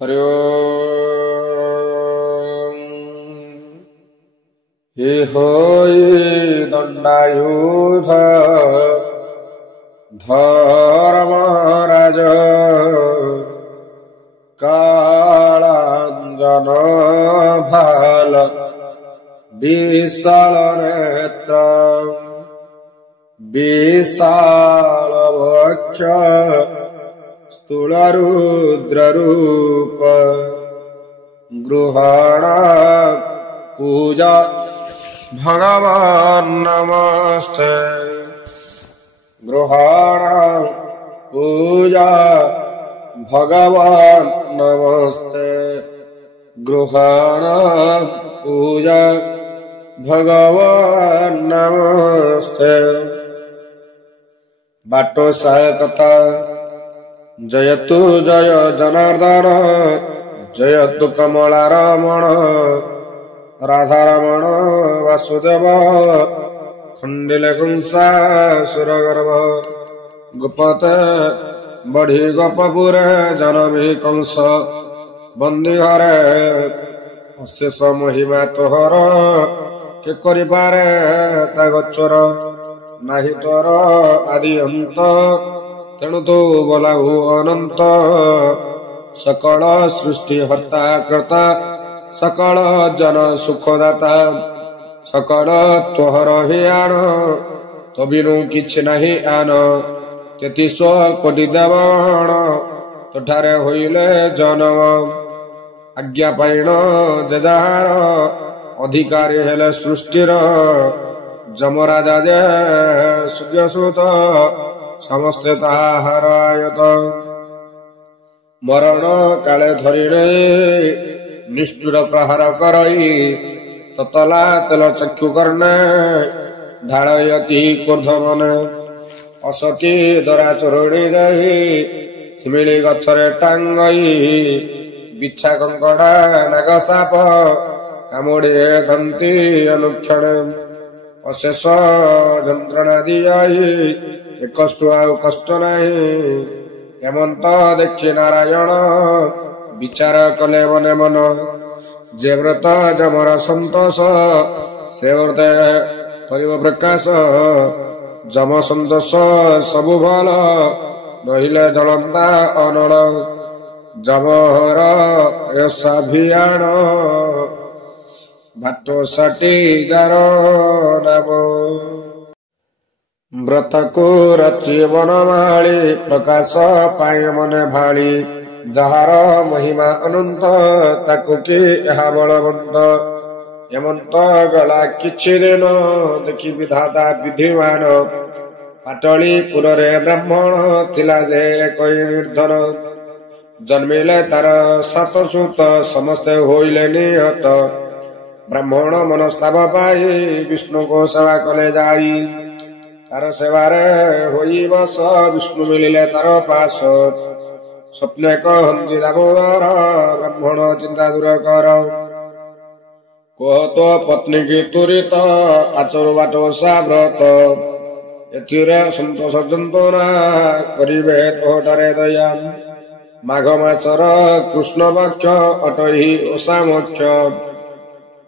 हरि ओम। होई दंडायुध धर्मराज कालांजन भाल विशाल नेत्र विशाल वक्ष स्थूलरुद्ररूप गृहाण पूजा भगवान् नमस्ते। गृहाण पूजा भगवान् नमस्ते। गृहाण पूजा भगवान् नमस्ते। बाटो सहायकता जयतु जय जनार्दन जयतु कमला रमण राधारमण वासुदेव खंडिले कंसा सुरगर्भ गोपते बढ़ी गोपपुरे जनमी कंस बंदी घरे अशेष महिमा तोहर के करिपारे ता गोचर नाही तोर आदि अंत तेणु तो बोलाहु अनंत सकल सृष्टि हर्ता कर्ता सकल जन सुखदाता सकल तोहर ही आन तो बिनु किछि नाही आन 33 कोटि देवगण तोठारे होइले जनम आज्ञा पाइन जे जार अधिकारी हेले सृष्टिर जमराजा जे सूर्यसुत समस्ते ताहार आयत मरण काले धरिणे निष्ठुर प्रहार करई ततला तेल चक्षु कर्णे ढाळयति क्रोधमने असती दरा चोरणी जाई शिमिली गछरे टांगई बिच्छा कंकड़ा नाग साप कामुड़ी दंती अनुक्षणे अशेष जंत्रणा दियाई कष्ट आउ कष्ट नहीं हेमंत देखी नारायण विचार कले मने मन जे व्रत जमर संतोष से व्रत करिव प्रकाश जम संतोष सबु भल नहिले जलंता अनल जमहर यशाभियान भाटो षाटी जार नाम व्रत को रचि वनमाली प्रकाश पाए मने भाली जहार महिमा अनंत ताकु कि यहा बलवंत हेमंत गला किछि दिन देखि विधाता विधिवान पाटली पुरे ब्राह्मण थिला जे कोई निर्धन जन्मिले तार 7 सूत समस्ते होइले निहत ब्राह्मण मनस्ताप पाई विष्णु को सेवा कले जाई तार सेवारे होई बस विष्णु मिलिले तार पास स्वप्ने कहन्ति दामोदर ब्राह्मण चिंता दूर कर कह तो पत्नी की तुरित आचर बाटो सा व्रत एथिरे संतोष जंतना करिबे तोहटारे दया माघ मासर कृष्ण पक्ष अटही ओषा मोक्ष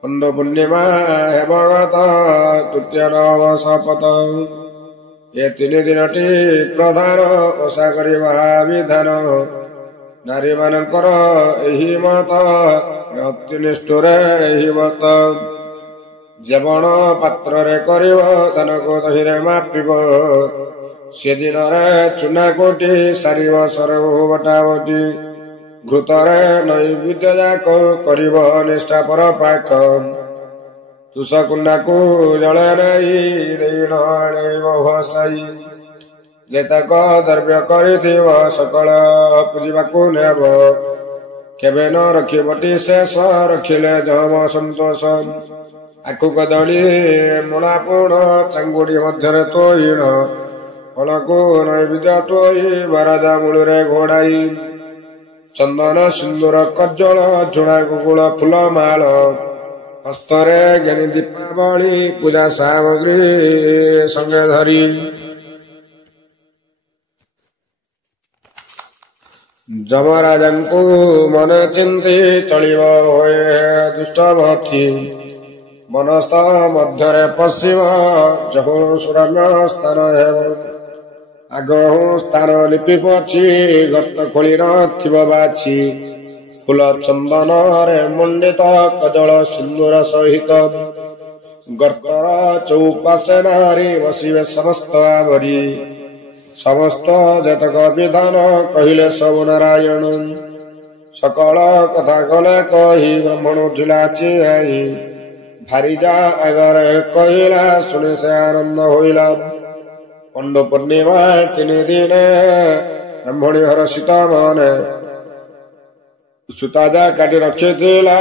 खंड पूर्णिमा हेमगत तृतीय नव शपथ ये 3 दिनटी प्रधान ओषा करिबा विधान नारी मानकर एही मत अति निष्ठुरे एही व्रत जेवण पात्र रे करिव धन को दहिरे मापिब से दिन रे चुना कोटी सारिव सरहु बटावटी घृतरे नैवेद्य जाक करिव निष्ठा पर पाक तुष कुंडा को जले नहीं देण आणैव भसाई जेतक द्रव्य करिथिव सकल पूजिबाकु नेब केबे न रखिबटी शेष रखिले जम संतोष आखु कदली मुला पूर्ण चांगुड़ी मध्यरे तोइण फलको नैवेद्य तोई बाराजा मूलरे घोड़ाई चंदन सिंदूर कज्जल झुणा गुगुल फूल माल हस्तरे ज्ञानी दीपावली पूजा सामग्री संगे धरी ଯମରାଜଙ୍କୁ ମନେ ଚିନ୍ତି ଚଳିବ ହୁଏ ଦୁଷ୍ଟମତି ମନସ୍ଥ ମଧ୍ୟରେ ପଶିବ ଯହୁଁ ସୁରମ୍ୟ ସ୍ଥାନ ହେବ ଆଗହୁଁ ସ୍ଥାନ ଲିପି ପଛି ଗର୍ତ୍ତ ଖୋଳି ନଥିବ ବାଛି ଫୁଲ ଚନ୍ଦନରେ ମଣ୍ଡିତ କଜଳ ସିନ୍ଦୁର ସହିତ ଗର୍ତ୍ତର ଚୌପାଶେ ନାରୀ ବସିବେ ସମସ୍ତ ଆବରି ସମସ୍ତ ଯେତକ ବିଧାନ କହିଲେ ସବୁ ନାରାୟଣ ସକଳ କଥା ଗଲେ କହି ବ୍ରାହ୍ମଣ ଉଠିଲା ଚିଆଇ ଭାରିଜା ଆଗରେ କହିଲା ଶୁଣି ସେ ଆନନ୍ଦ ହୋଇଲା ପଣ୍ଡୁ ପୂର୍ଣ୍ଣିମା 3 ଦିନେ ବ୍ରାହ୍ମଣୀ ହର୍ଷିତ ମନେ ସୁତାଜା କାଟି ରଖିଥିଲା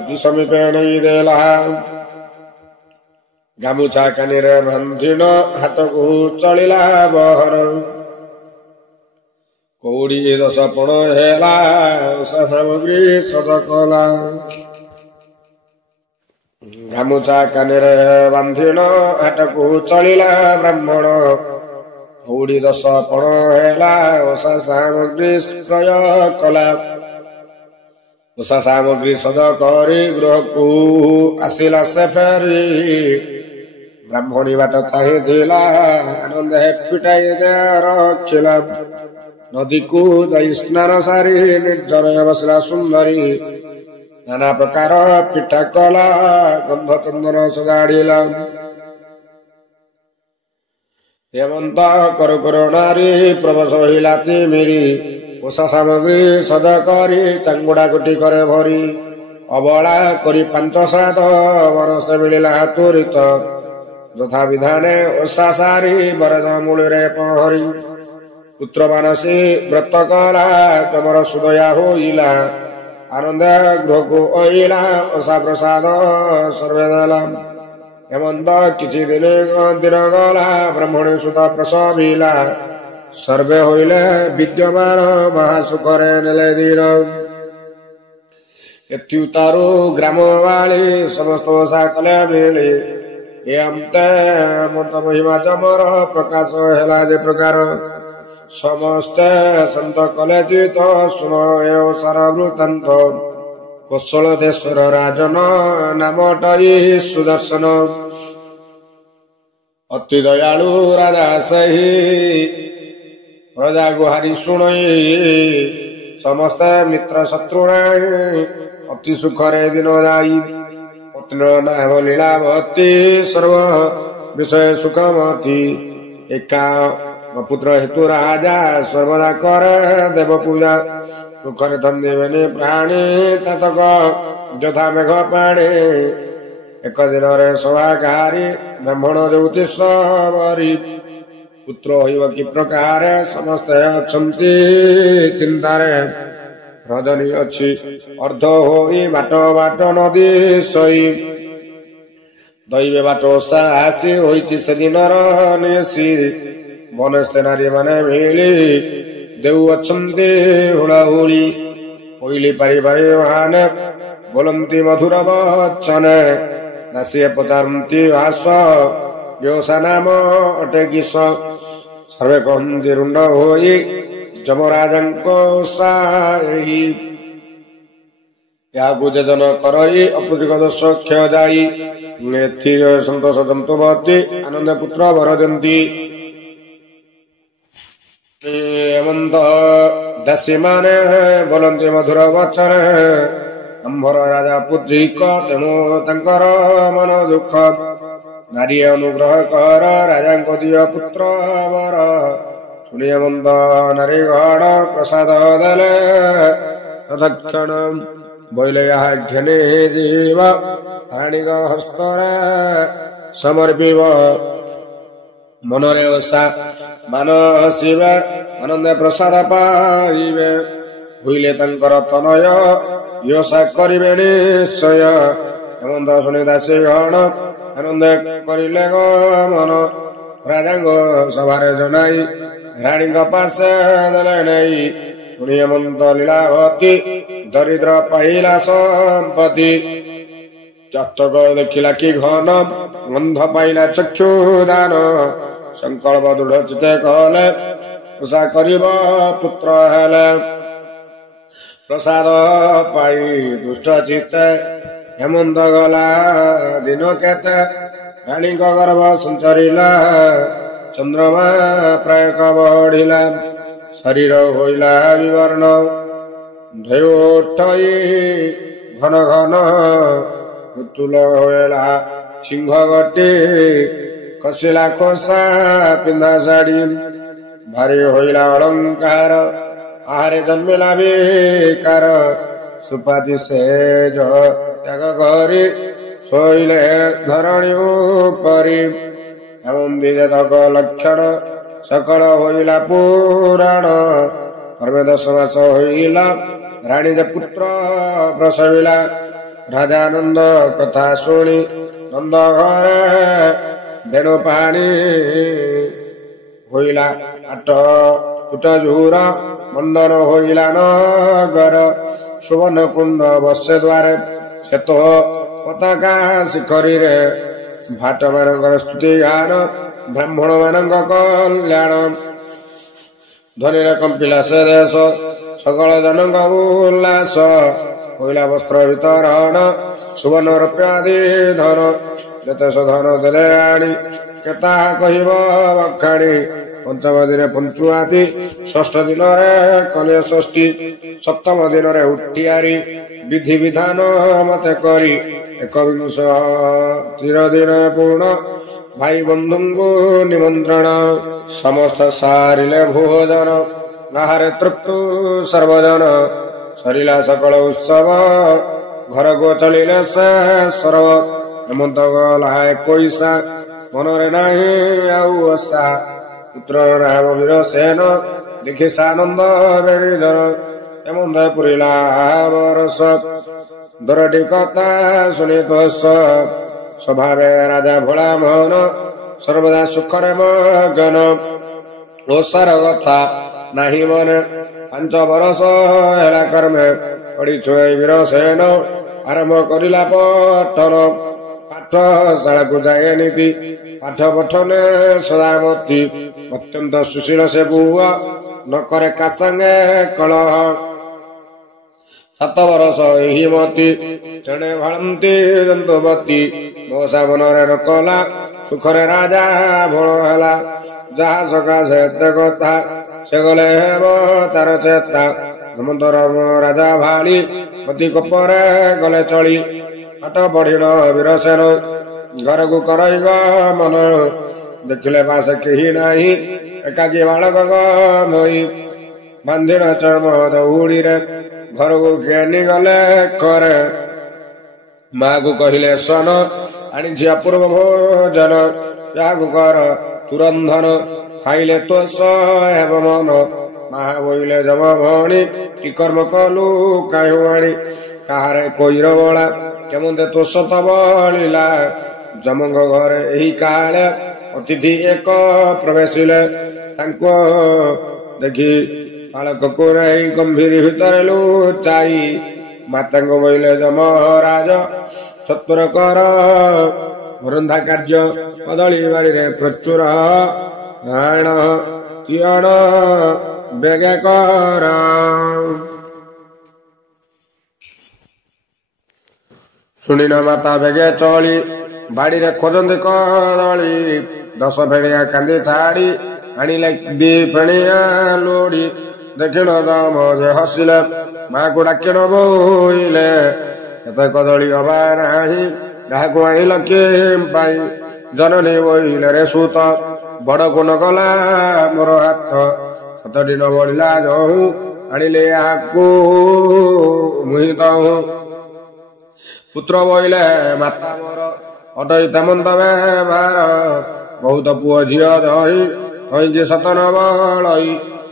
ଅତି ସମୀପେ ନେଇ ଦେଲା ଗାମୁଛା କାନିରେ ବାନ୍ଧିଣ ହାତକୁ ଚଳିଲା ବହର କଉଡ଼ି 10 ପଣ ହେଲା ସାମଗ୍ରୀ ସଜ କଲା ଗାମୁଛା କାନିରେ ବାନ୍ଧିଣ ହାତକୁ ଚଳିଲା ବ୍ରାହ୍ମଣ କଉଡ଼ି 10 ପଣ ହେଲା ଓଷା ସାମଗ୍ରୀ କ୍ରୟ କଲା ଓଷା ସାମଗ୍ରୀ ସଜ କରି ଗୃହକୁ ଆସିଲା ସେ ଫେରି ବ୍ରାହ୍ମଣୀ ବାଟ ଚାହିଁଥିଲା ଆନନ୍ଦେ ଫିଟାଇ ରଖିଲା ନଦୀକୁ ଯାଇ ସ୍ନାନ ସାରି ନିର୍ଜନରେ ବସିଲା ସୁନ୍ଦରୀ ନାନା ପ୍ରକାର ପିଠା କଲା ଗନ୍ଧ ଚନ୍ଦନ ସଜାଡ଼ିଲା ହେମନ୍ତ କରୁ କରୁ ନାରୀ ପ୍ରବେଶ ହୋଇଲା ତିମିରି ଓଷା ସାମଗ୍ରୀ ସଜ କରି ଚାଙ୍ଗୁଡା କୋଟି କରେ ଭରି ଅବଳା କରି 5-7 ବର୍ଷ ମିଳିଲା ତୁରିତ ଯଥା ବିଧାନେ ଓଷା ସାରି ବରଦ ମୂଳରେ ପହରି ପୁତ୍ର ମାନସୀ ବ୍ରତ କଲା ତମର ସୁଦୟା ହୋଇଲା ଆନନ୍ଦ ଗୃହକୁ ଅଇଲା ଓଷା ପ୍ରସାଦ ସର୍ବେ ଦେଲା ହେମନ୍ତ କିଛି ଦିନ ଗଲା ବ୍ରାହ୍ମଣୀ ସୁତ ପ୍ରସବିଲା ସର୍ବେ ହୋଇଲେ ବିଦ୍ୟମାନ ମହାସୁଖରେ ନେଲେ ଦିନ ଏତ୍ୟୁତାରୁ ଗ୍ରାମବାଳୀ ସମସ୍ତ ଓଷା କଲେ ମିଳି ଏ ଅନ୍ତେ ମନ୍ତ ମହିମା ଯମର ପ୍ରକାଶ ହେଲା ଯେ ପ୍ରକାର ସମସ୍ତେ ସନ୍ତ କଲେ ଚିତ ଶୁଣ ଏ ଓଷାର ବୃତ୍ତାନ୍ତ କୋଶଳ ଦେଶର ରାଜନ ନାମଟାଇ ସୁଦର୍ଶନ ଅତି ଦୟାଳୁ ରାଜା ସେହି ପ୍ରଜା ଗୁହାରି ଶୁଣଇ ସମସ୍ତେ ମିତ୍ର ଶତ୍ରୁ ନାହିଁ ଅତି ସୁଖରେ ଦିନ ଯାଇ ପତ୍ନୀର ନାମ ଲୀଳାବତୀ ସର୍ବ ବିଷୟ ସୁଖମତୀ ଏକା ପୁତ୍ର ହେତୁ ରାଜା ସର୍ବଦା କରେ ଦେବ ପୂଜା ସୁଖରେ ଧନ୍ଦିବେନି ପ୍ରାଣୀ ଚାତକ ଯଥା ମେଘ ପାଣି ଏକ ଦିନରେ ସଭାଗାରୀ ବ୍ରାହ୍ମଣ ଜ୍ୟୋତି ସବରୀ ପୁତ୍ର ହୋଇବ କି ପ୍ରକାର ସମସ୍ତେ ଅଛନ୍ତି ଚିନ୍ତାରେ ରଜନୀ ଅଛି ଅର୍ଦ୍ଧ ହୋଇ ବାଟ ବାଟ ନଦୀ ସଇ ଦଇବେ ବାଟ ଓଷା ଆସି ହୋଇଛି ସେଦିନର ନିଶି ବନସ୍ତେ ନାରୀ ମାନେ ମିଳି ଦେଉ ଅଛନ୍ତି ହୁଳାହୁଳି କୋଇଲି ପାରି ପାରି ମାନେ ବୋଲନ୍ତି ମଧୁର ବଚନ ଦାସିଏ ପଚାରନ୍ତି ଭାଷ ବ୍ୟୋଷା ନାମ ଅଟେ କିସ ସର୍ବେ କହନ୍ତି ରୁଣ୍ଡ ହୋଇ ଯମରାଜଙ୍କ ଓଷା ଏହି ଏହାକୁ ଯୋଜନ କରଇ ଅପୁରିକ ଦୋଷ କ୍ଷୟ ଯାଇ ଏଥିରେ ସନ୍ତୋଷ ଜନ୍ତୁବତୀ ଆନନ୍ଦ ପୁତ୍ର ବର ଦିଅନ୍ତି ହେମନ୍ତ ଦାସୀ ମାନେ ବୋଲନ୍ତି ମଧୁର ବଚନ ଆମ୍ଭର ରାଜା ପୁତ୍ରିକ ତେଣୁ ତାଙ୍କର ମନ ଦୁଃଖ ନାରୀ ଅନୁଗ୍ରହ କର ରାଜାଙ୍କ ଦିଅ ପୁତ୍ର ବର ଶୁଣି ହେମନ୍ତ ନାରୀ ଗଣ ପ୍ରସାଦ ଦେଲେ ତତ୍କ୍ଷଣ ବୋଇଲେ ଏହା ଘେନି ଯିବ ରାଣୀଙ୍କ ହସ୍ତରେ ସମର୍ପିବ ମନରେ ଓଷା ମାନ ଆସିବେ ଆନନ୍ଦ ପ୍ରସାଦ ପାଇବେ ଭୁଇଲେ ତାଙ୍କର ତନୟ ଓଷା କରିବେ ନିଶ୍ଚୟ ହେମନ୍ତ ଶୁଣି ଦାସୀ ଗଣ ଆନନ୍ଦ କରିଲେ ଗମନ ରାଜାଙ୍କ ସଭାରେ ଜଣାଇ ରାଣୀଙ୍କ ପାଶେ ଦେଲେ ନେଇ ଶୁଣି ହେମନ୍ତ ଲୀଳାବତୀ ଦରିଦ୍ର ପାଇଲା ସମ୍ପତ୍ତି ଚାତକ ଦେଖିଲା କି ଘନ ଗନ୍ଧ ପାଇଲା ଚକ୍ଷୁ ଦାନ ସଂକଳ୍ପ ଦୃଢ ଚିତେ କଲେ ଓଷା କରିବ ପୁତ୍ର ହେଲେ ପ୍ରସାଦ ପାଇ ଦୁଷ୍ଟ ଚିତ୍ତେ ହେମନ୍ତ ଗଲା ଦିନ କେତେ ରାଣୀଙ୍କ ଗର୍ଭ ସଞ୍ଚରିଲା ଚନ୍ଦ୍ରମା ପ୍ରାୟ ବଢିଲା ଶରୀର ହୋଇଲା ବିବର୍ଣ୍ଣ ଧେଉ ଉଠଇ ଘନ ଘନ ଉତ୍ତୁଲ ହେଲା ସିଂହ ଗଟି କସିଲା କୋଷା ପିନ୍ଧା ଶାଢୀ ଭାରି ହୋଇଲା ଅଳଙ୍କାର ଆହାରେ ଜନ୍ମିଲା ବିକାର ସୁପାତି ସେଜ ତ୍ୟାଗ କରି ଶୋଇଲେ ଧରଣୀ ଉପରି ଏମନ୍ତି ଯେତକ ଲକ୍ଷଣ ସକଳ ହୋଇଲା ପୁରାଣ କର୍ମେ 10 ମାସ ହୋଇଲା ରାଣୀ ଯେ ପୁତ୍ର ପ୍ରସବିଲା ରାଜା ନନ୍ଦ କଥା ଶୁଣି ନନ୍ଦ ଘରେ ବେଣୁ ପାଣି ହୋଇଲା ଆଟ ଉଟ ଝୁର ମଣ୍ଡନ ହୋଇଲା ନଗର ସୁବର୍ଣ୍ଣ କୁଣ୍ଡ ବସେ ଦ୍ୱାରେ ଶ୍ଵେତ ପତାକା ଶିଖରୀରେ ଭାଟ ମାନଙ୍କର ସ୍ତୁତି ଗାନ ବ୍ରାହ୍ମଣ ମାନଙ୍କ କଲ୍ୟାଣ ଧ୍ୱନିରେ କମ୍ପିଲା ସେ ଦେଶ ସକଳ ଜନଙ୍କ ଉଲ୍ଲାସ ହୋଇଲା ବସ୍ତ୍ର ବିତରଣ ସୁବର୍ଣ୍ଣ ରୌପ୍ୟ ଆଦି ଧନ ଯେତେ ଧନ ଦେଲେ ଆଣି କେତା କହିବ ବଖାଣି ପଞ୍ଚମ ଦିନେ ପଞ୍ଚୁଆତି ଷଷ୍ଠ ଦିନରେ କଲେ ଷଷ୍ଠୀ ସପ୍ତମ ଦିନରେ ଉଠିଆରି ବିଧି ବିଧାନ ମତେ କରି 21 ଦିନ ପୂର୍ଣ୍ଣ ଭାଇ ବନ୍ଧୁଙ୍କୁ ନିମନ୍ତ୍ରଣ ସମସ୍ତ ସାରିଲେ ଭୋଜନ ବାହାରେ ତୃପ୍ତୁ ସର୍ବଜନ ସରିଲା ସକଳ ଉତ୍ସବ ଘରକୁ ଚଳିଲେ ସେ ସରବ ହେମନ୍ତ ଗଲା 21 ମନରେ ନାହିଁ ଆଉ ଆଶା ପୁତ୍ର ନାମ ବୀରସେନ ଦେଖି ସାନନ୍ଦ ବେଣିଜନ ହେମନ୍ତ ପୁରିଲା ବରଷ ଦରଟି କଥା ଶୁଣି ତୋଷ ସ୍ୱଭାବେ ରାଜା ଭୋଳା ମୋହନ ସର୍ବଦା ସୁଖରେ ମଗନ ଓଷାର କଥା ନାହିଁ ମନେ 5 ବରଷ ହେଲା କର୍ମେ ପଡ଼ି ଛୁଏଁ ବୀରସେନ ଆରମ୍ଭ କରିଲା ପଠନ ପାଠଶାଳାକୁ ଯାଏ ନୀତି ପାଠ ପଠନେ ସଦାମତି ଅତ୍ୟନ୍ତ ସୁଶୀଳ ସେ ପୁଅ ନ କରେ କା ସାଙ୍ଗେ କଳହ 7 ବରଷ ଏହି ମତି ତେଣେ ଭାଳନ୍ତି ଦନ୍ତବତୀ ମଉସା ମନରେ ନ କଲା ସୁଖରେ ରାଜା ଭୋଳ ହେଲା ଯାହା ସକାଶେ ଏତେ କଥା ସେ ଗଲେ ହେବ ତାର ଚେତା ହେମନ୍ତ ରାମ ରାଜା ଭାଳି ଅତି କୋପରେ ଗଲେ ଚଳି ପାଠ ପଢିଣ ବୀରସେନ ଘରକୁ କରାଇବ ମନ ଦେଖିଲେ ପାଶେ କେହି ନାହିଁ ଏକାକୀ ବାଳକ ଗମଇ ବାନ୍ଧିଣ ଚର୍ମ ଦଉଡ଼ିରେ ଘରକୁ ଘେନି ଗଲେ କରେ ମାକୁ କହିଲେ ସନ ଆଣିଛି ଅପୂର୍ବ ଭୋଜନ ଯାହାକୁ କର ତୁରନ୍ଧନ ଖାଇଲେ ତୋଷ ହେବ ମନ ମା ବୋଇଲେ ଯମ ଭଣୀ କି କର୍ମ କଲୁ କାହିଁ ଆଣି କାହାରେ କଇର ବଳା କେମନ୍ତେ ତୋଷ ତ ବଳିଲା ଯମଙ୍କ ଘରେ ଏହି କାଳେ ଅତିଥି ଏକ ପ୍ରବେଶିଲେ ତାଙ୍କୁ ଦେଖି ବାଳକକୁ ନେଇ ଗମ୍ଭୀର ଭିତରେ ଲୁଚାଇ ମାତାଙ୍କୁ ବୋଇଲେ ଯମରାଜ ସତ୍ୱର କର ରନ୍ଧା କାର୍ଯ୍ୟ କଦଳୀ ବାଡ଼ିରେ ପ୍ରଚୁର ଆଣ ତିଅଣ ବେଗେ କର ଶୁଣିନ ମାତା ବେଗେ ଚଳି ବାଡ଼ିରେ ଖୋଜନ୍ତି କଦଳୀ 10 ଫେଣିଆ କାନ୍ଦି ଛାଡ଼ି ଆଣିଲେ 2 ଫେଣିଆ ଲୋଡ଼ି ଦେଖିଣ ଯମ ଯେ ହସିଲେ ମାକୁ ଡାକିଣ ବୋଇଲେ ଏତେ କଦଳୀ ହବା ନାହିଁ ଯାହାକୁ ଆଣିଲ କେଉଁ ପାଇଁ ଜନନୀ ବୋଇଲେ ରେ ସୁତ ବଡ ଗୁଣ ଗଲା ମୋର ହାତ 7 ଦିନ ବଢିଲା ଯଉ ଆଣିଲେ ଆକୁ ମୁହିଁ ଦଉ ପୁତ୍ର ବୋଇଲେ ମାତା ମୋର ଅଟଇ ତେମନ୍ତ ବ୍ୟବହାର ବହୁତ ପୁଅ ଝିଅ ରହି ହଇଛି ସତନ ବଳଇ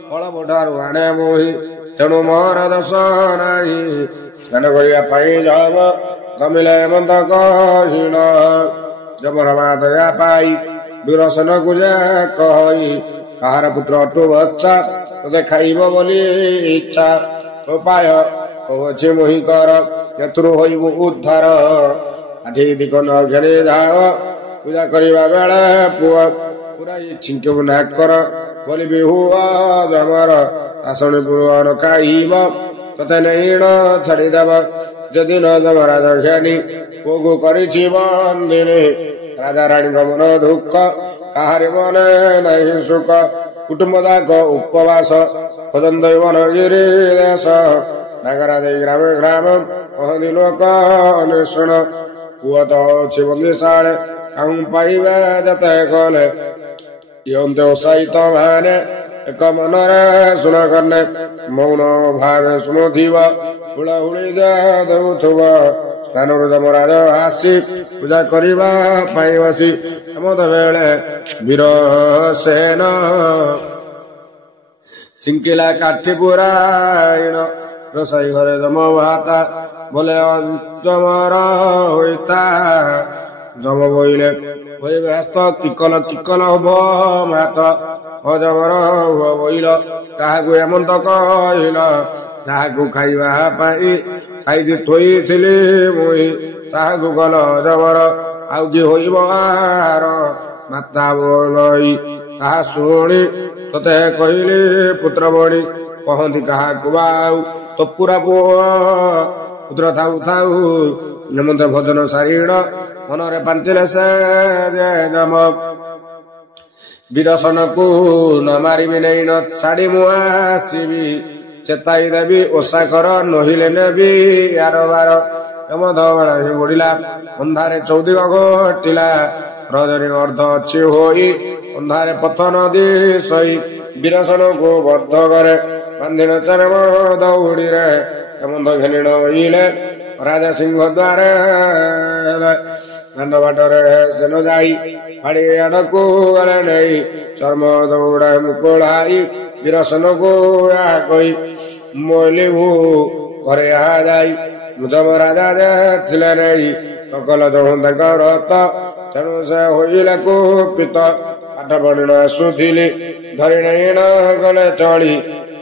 ଫଳବ ଠାରୁ ଆଣେ ମୋହି ତେଣୁ ମୋର ଦୋଷ ନାହିଁ ସ୍ନାନ କରିବା ପାଇଁ ଯମ କମିଲେ ମନ୍ଦ କହିଲ ଯମର ମା ଦୟା ପାଇ ବୀରସେନକୁ ଯେ କହି କାହାର ପୁତ୍ର ଅଟୁ ବଚ୍ଚା ତୋତେ ଖାଇବ ବୋଲି ଇଚ୍ଛା ଉପାୟ କହୁଛି ମୋହି କର ଏଥିରୁ ହୋଇବୁ ଉଦ୍ଧାର ଆଠି ଦିଗ ନ ଘେରି ଯାଅ ପୂଜା କରିବା ବେଳେ ପୁଅ ପୁରାଇ ଛିଙ୍କିବୁ ନାକର ବୋଲି ବିହୁଅ ଯମର ଆସଣି ପୁର କାଇବ ତତେ ନେଇଣ ଛାଡ଼ିଦେବ। ଯେଦିନ ଯମରାଜ ଜ୍ଞାନୀ ପୁଅକୁ କରିଛି ବନ୍ଦିନୀ। ରାଜା ରାଣୀଙ୍କ ମନ ଦୁଃଖ କାହାରି ମନେ ନାହିଁ ସୁଖ। କୁଟୁମ୍ବ ଯାକ ଉପବାସ ଖୋଜନ୍ତି ବନଗିରି ଦେଶ। ଡାକରା ଦେଇ ଗ୍ରାମେ ଗ୍ରାମ କହନ୍ତି ଲୋକ ଅନ୍ୱେଷଣ। ପୁଅ ତ ଅଛି ବନ୍ଦିଶାଳେ କାହୁଁ ପାଇବେ ଯେତେ କଲେ। ଇଅନ୍ତେ ଉତ୍ସାହିତ ମାନେ ଏକ ମନରେ ଶୁଣ କଲେ। ମୌନ ଭାବେ ଶୁଣୁଥିବ ହୁଳହୁଳି ଯେ ଦେଉଥିବ। ସ୍ଥାନରୁ ଯମରାଜ ଆସି ପୂଜା କରିବା ପାଇଁ ବସି। ଏମତ ବେଳେ ବୀରସେନ ଛିଙ୍କିଲା କାଠି ପୁରାଇଣ। ରୋଷେଇ ଘରେ ଯମ ଭାତା ବୋଲେ ଯମର ହୋଇତା। ଯମ ବୋଇଲେ ହୋଇ ବ୍ୟସ୍ତ କିକଲ କିକଲ ହବ ମାତ। ଅଜମର ହୁଅ ବୋଇଲ କାହାକୁ ଏମନ୍ତ କହିଲ। ଯାହାକୁ ଖାଇବା ପାଇଁ ସାଇତି ଥୋଇଥିଲି ମୁଇଁ ତାହାକୁ ଗଲ ଯମର ଆଉ କି ହୋଇବ ଆହାର। ମାତା ବୋଲଇ ତାହା ଶୁଣି ତତେ କହିଲି ପୁତ୍ର ବଢି। କହନ୍ତି କାହାକୁ ଆଉ ତ ପୁରା ପୁଅ ପୁତ୍ର ଥାଉ ଥାଉ। ଯେମନ୍ତ ଭଜନ ସାରିଣ ମନରେ ପାଞ୍ଚିଲେ ସେ ଯେ ଯମ। ବୀରସନକୁ ନ ମାରିବି ନେଇ ନ ଛାଡ଼ି ମୁଁ ଆସିବି। ଚେତାଇ ଦେବି ଓଷା କର ନହିଲେ ନେବି ୟାର ବାର। ଏମନ୍ତ ବେଳ ହିଁ ବୁଡ଼ିଲା ଅନ୍ଧାରେ ଚୌଦିଗ ଘଟିଲା। ରଜନୀ ଅର୍ଦ୍ଧ ଅଛି ହୋଇ ଅନ୍ଧାରେ ପଥ ନଦୀ ସହି। ବୀରସନକୁ ବଦ୍ଧ କରେ ବାନ୍ଧିନ ଚରମ ଦଉଡ଼ିରେ। ଏମନ୍ତ ଘେନିଣ ହୋଇଲେ ରାଜା ସିଂହ ଦ୍ୱାରେ। ଦାଣ୍ଡ ବାଟରେ ସେନ ଯାଇ ପାଡ଼ି ଆଡ଼କୁ ଗଲେ ନେଇ। ଚର୍ମ ଦଉଡ଼ା ମୁକୁଳାଇ ବୀରସନକୁ ଏହା କହି ମୋଲିବୁ ଘରେ ଏହା ଯାଇ। ଯମରାଜା ଯେ ଥିଲେ ନେଇ ସକଲ ଜଣୁ ତାଙ୍କ ରଥ। ତେଣୁ ସେ ହୋଇଲେ କୁପିତ ପାଠ ପଢ଼ିଣ ଆସୁଥିଲି ଧରି ନେଇଣ ଗଲେ ଚଳି।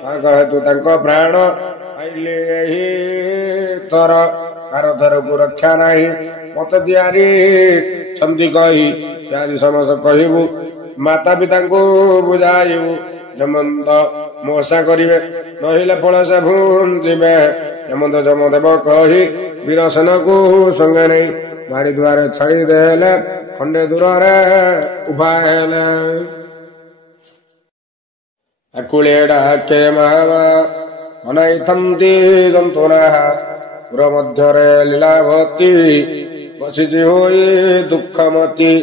ତାଙ୍କ ହେତୁ ତାଙ୍କ ପ୍ରାଣ ପାଇଲି ଏହି ଥର। ବାର ଥରକୁ ରକ୍ଷା ନାହିଁ ମତେ ତିଆରି ଛନ୍ତି କହି। ଆଜି ସମସ୍ତ କହିବୁ ମାତା ପିତାଙ୍କୁ ବୁଝାଇବୁ। ଯେମନ୍ତ ମୋସା କରିବେ ନହିଲେ ଫଳ ସେ ଭୁଞ୍ଜିବେ। ଏମନ୍ତ ଯମଦେବ କହି ବୀରସେନକୁ ସଙ୍ଗେ ନେଇ ବାଡ଼ି ଦୁଆରେ ଛାଡ଼ିଦେଲେ ଖଣ୍ଡେ ଦୂରରେ ଉଭା ହେଲେ। ଆକୁଳି ଡାକେ ମାମା ଅନାଇଥାନ୍ତି ଯନ୍ତ୍ରଣା। ପୁର ମଧ୍ୟରେ ଲୀଳାବତୀ ବସିଛି ହୋଇ ଦୁଃଖମତୀ।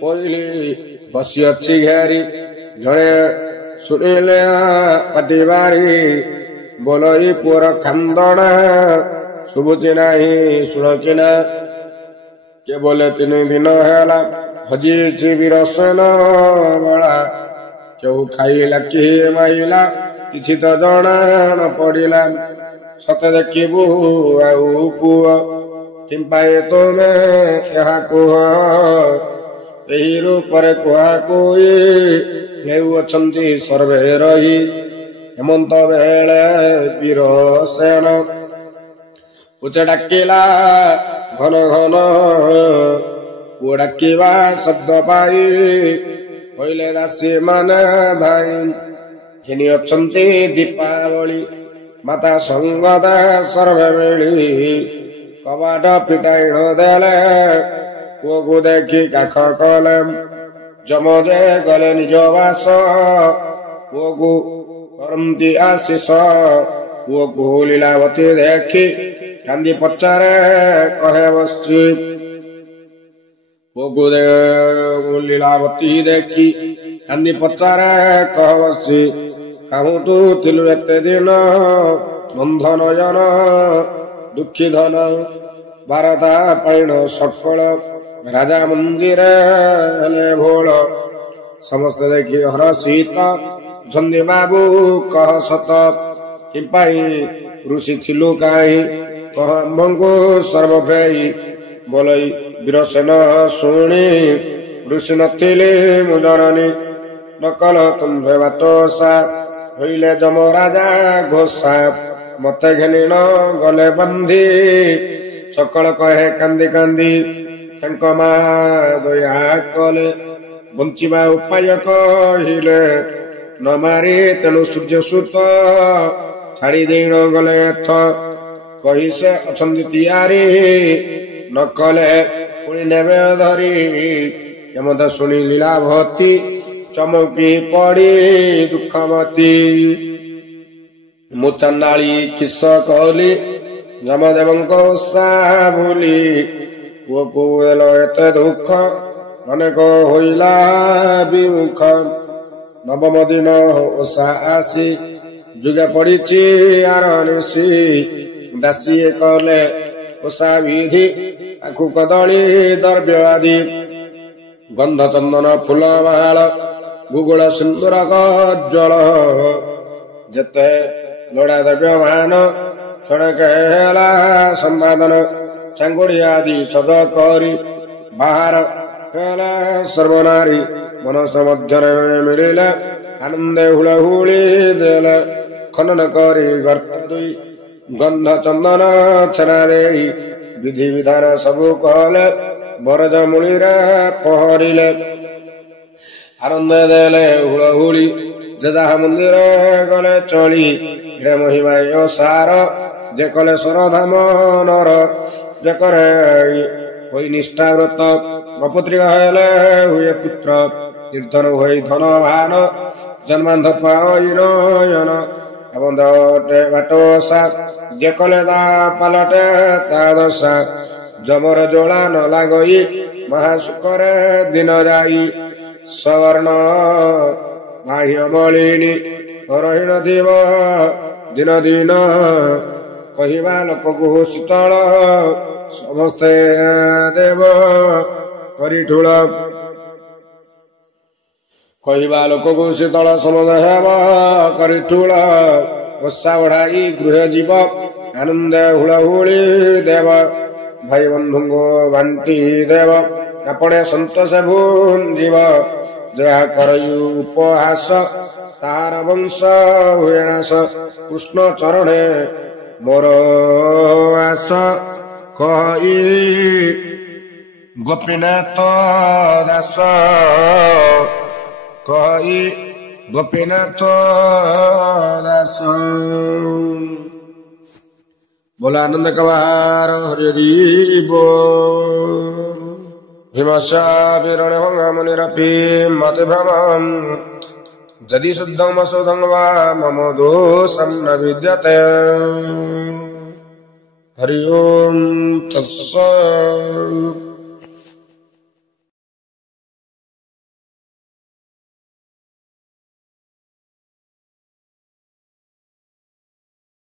ପଇଲି ବସିଅଛି ଘେରି ଜଣେ ଶୁଣିଲେ ପାଟି ବାରି। ବୋଲଇ ପୁଅର କାନ୍ଦଣା ଶୁଭୁଛି ନାହିଁ ଶୁଣ କିନା। କେବଳ 3 ଦିନ ହେଲା ହଜିଛି ବୀରସେନ ବଳା। କେଉ ଖାଇଲା କି ମାଇଲା କିଛି ତ ଜଣା ନ ପଡ଼ିଲା। ସତେ ଦେଖିବୁ ଆଉ ପୁଅ କିମ୍ପାଇଁ ତୁମେ ଏହା କୁହ। ଏହି ରୂପରେ କୁହାକୁଇ ହେଉଅଛନ୍ତି ସର୍ବେ ରହି। ହେମନ୍ତ ବେଳେ ବୀରସେନ ଉଚ୍ଚ ଡାକିଲା ଘନ ଘନ। ପୁଅ ଡାକିବା ଶବ୍ଦ ପାଇ କହିଲେ ଦାସୀ ମାନେ ଧାଇ। ଘିନି ଅଛନ୍ତି ଦୀପାବଳି ମାତା ସଙ୍ଗଦା ସର୍ବେ ମିଳି। କବାଟ ଫିଟାଇଣ ଦେଲେ ପୁଅକୁ ଦେଖି କାଖ କଲେ। ଯମ ଯେ ଗଲେ ନିଜ ବାସ ପୁଅକୁ କରନ୍ତି ଆଶିଷ। ପୁଅକୁ ଲୀଳାବତୀ ଦେଖି କାନ୍ଦି ପଚାରେ କହେ ବସି। ପୁଅକୁ ଲୀଳାବତୀ ଦେଖି କାନ୍ଦି ପଚାରେ କହ ବସି। କାହୁଁ ତୁ ଥିଲୁ ଏତେ ଦିନ ବନ୍ଧ ନୟନ ଦୁଃଖୀ ଧନ। ବାରତା ପାଇଣ ସକଳ ରାଜା ମନ୍ଦିରେ ହେଲେ ଭୋଳ। ସମସ୍ତେ ଦେଖି ହରଷିତ ଝନ୍ଦି ବାବୁ କହ ସତ। କିମ୍ପାଇଁ ଋଷି ଥିଲୁ କାହିଁ କହ ଆମ୍ଭଙ୍କୁ ସର୍ବପେଇ। ବୋଲଇ ବୀରସେନ ଶୁଣି ଋଷି ନଥିଲି ମୁଁ ଜନନୀ। ନକଲ ତୁମ୍ଭେ ବାଟୋଷା ହୋଇଲେ ଯମରାଜା ଘୋଷା। ମତେ ଘେନିଣ ଗଲେ ବନ୍ଧି ସକଳ କହେ କାନ୍ଦି କାନ୍ଦି। ତାଙ୍କ ମା ଦୟା କଲେ ବଞ୍ଚିବା ଉପାୟ କହିଲେ। ନ ମାରି ତେଣୁ ସୂର୍ଯ୍ୟ ସୁତ ଛାଡ଼ି ଦେଇ ନ ଗଲେ ଥ କହି ସେ ଅଛନ୍ତି ତିଆରି ନ କଲେ ପୁଣି ନେବେ ଧରି ଏମତ ଶୁଣି ଲୀଳାବତୀ ଚମକି ପଡ଼ି ଦୁଃଖବତୀ ମୁଁ ଚାଣ୍ଡାଳୀ କିସ କଲି ଯମଦେବଙ୍କ ଓଷା ଭୁଲି ପୁଅକୁ ହେଲ ଏତେ ଦୁଃଖ ଅନେକ ହୋଇଲା ବିମୁଖ ନବମ ଦିନ ଓଷା ଆସି ଯୁଗେ ପଡ଼ିଛି ଆରନିଶି ଦାସୀଏ କଲେ ଓଷା ବିଧି ଆଖୁ କଦଳୀ ଦ୍ରବ୍ୟ ଆଦି ଗନ୍ଧ ଚନ୍ଦନ ଫୁଲ ମାଳ ଭୂଗୋଳ ସିନ୍ଦୁର କଜ୍ଜଳ ଯେତେ ଲୋଡ଼ା ଦ୍ରବ୍ୟମାନ କ୍ଷଣକ ହେଲା ସମ୍ପାଦନ ଚାଙ୍ଗୁଡ଼ି ଆଦି ସଦ କରି ବାହାର ହେଲା ସର୍ବନାରୀ ମନସ ମଧ୍ୟରେ ମିଳିଲା ଆନନ୍ଦେ ହୁଳହୁଳି ଦେଲା ଖନନ କରି ଗର୍ତ୍ତ ଦୁଇ ଗନ୍ଧ ଚନ୍ଦନ ଛେନା ଦେଇ ବିଧି ବିଧାନ ସବୁ କଲେ ବରଜ ମୂଳିରେ ପହରିଲେ ଆନନ୍ଦ ଦେଲେ ହୁଳହୁଳି ଯେ ଯାହା ମନ୍ଦିର ଗଲେ ଚଳି ହେ ମହିମା ସାର ଯେ କଲେ ସରଧାମ ନର ଯେ କରେ ହୋଇ ନିଷ୍ଠାବ୍ରତ ଗପୁତ୍ରୀ ହେଲେ ହୁଏ ପୁତ୍ର କୀର୍ତ୍ତନ ହୋଇ ଧନ ଭାନ ଜନ୍ମାନ୍ଧ ପାଇ ନୟନ ଏବଂ ବାଟ ଓଷା ଯେ କଲେ ତା ପାଲଟେ ତା ଦଶା ଯମର ଜୋଳା ନ ଲାଗଇ ମହାସୁଖରେ ଦିନ ଯାଇ ସବର୍ଣ୍ଣ ବାହ୍ୟ ମଳିନୀ ରହି ନଥିବ ଦିନ ଦିନ କହିବା ଲୋକକୁ ଶୀତଳ ସମସ୍ତେ ଦେବ କରି ଠୁଳ କହିବା ଲୋକକୁ ଶୀତଳ ସମସ୍ତେ ହେବ କରି ଠୁଳ ଓଷା ବଢାଇ ଗୃହ ଯିବ ଆନନ୍ଦ ହୁଳହୁଳି ଦେବ ଭାଇ ବନ୍ଧୁଙ୍କୁ ବାଣ୍ଟି ଦେବ ଆପणे ସନ୍ତୋଷ ଭୁଞ୍ଜିବ ଯାହା କରୟୁ ଉପହାସ ତାହାର ବଂଶ ହୁଏ ନାଶ କୃଷ୍ଣ ଚରଣେ ମୋର ଆସ କହି ଗୋପୀନାଥ ଦାସ କହି ଗୋପୀନାଥ ଦାସ बोला आनंद कवार हरि भीमशाभिरणे मुनिरपि मति भ्रमं यदि शुद्धं अशुद्धं वा मम दोषं न विद्यते हरि ओं तत्सत्।